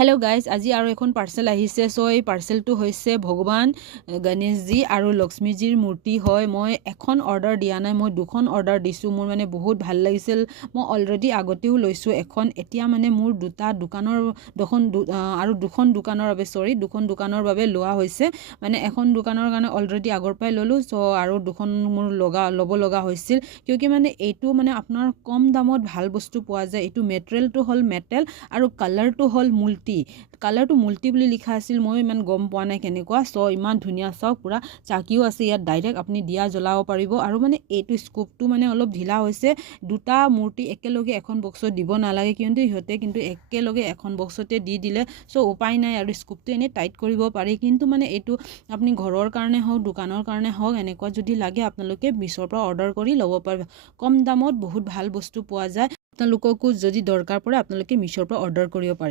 hello guys আজি আৰু এখন পাৰ্সেল আহিছে সো এই পাৰ্সেলটো হৈছে ভগৱান গণেশজি আৰু লক্ষ্মীজিৰ মূৰ্তি হয় মই এখন অৰ্ডাৰ দিয়া নাই মই দুখন অৰ্ডাৰ দিছো মোৰ মানে বহুত ভাল লাগিছিল মই অলৰেডি আগতেও লৈছো এখন এতিয়া মানে মোৰ দুখন দোকানৰ বাবে লোৱা হৈছে মানে এখন দোকানৰ কাৰণে অলৰেডি আগৰ পৰাই ললো সো আৰু দুখন মোৰ ল'ব লগা হৈছিল কিউকি মানে এইটো মানে আপোনাৰ কম দামত ভাল বস্তু পোৱা যায় এইটো মেটেৰিয়েলটো হল মেটেল আৰু কালাৰটো হল কালাৰটো মুল্টি বুলি লিখা আছিল মই ইমান গম পোৱা নাই কেনেকুৱা সো ইমান ধুনিয়া চাওক পুৰা চাকিও আছে ইয়াত ডাইৰেক্ট আপুনি দিয়া জ্বলাব পাৰিব আৰু মানে এইটো স্কোপটো মানে অলপ ঢিলা হৈছে দুটা মূৰ্তি একেলগে এখন বক্সত দিব নালাগে কিন্তু একেলগে এখন বক্সতে দি দিলে সো উপায় নাই আৰু স্কোপটো এনে টাইট কৰিব পাৰি কিন্তু মানে এইটো আপুনি ঘৰৰ কাৰণে হওক দোকানৰ কাৰণে হওক এনেকুৱা যদি লাগে আপোনালোকে মিছৰ পৰা অৰ্ডাৰ কৰি ল'ব পাৰিব কম দামত বহুত ভাল বস্তু পোৱা যায় আপোনালোককো যদি দৰকাৰ পৰে আপোনালোকে মিছৰ পৰা অৰ্ডাৰ কৰিব পাৰে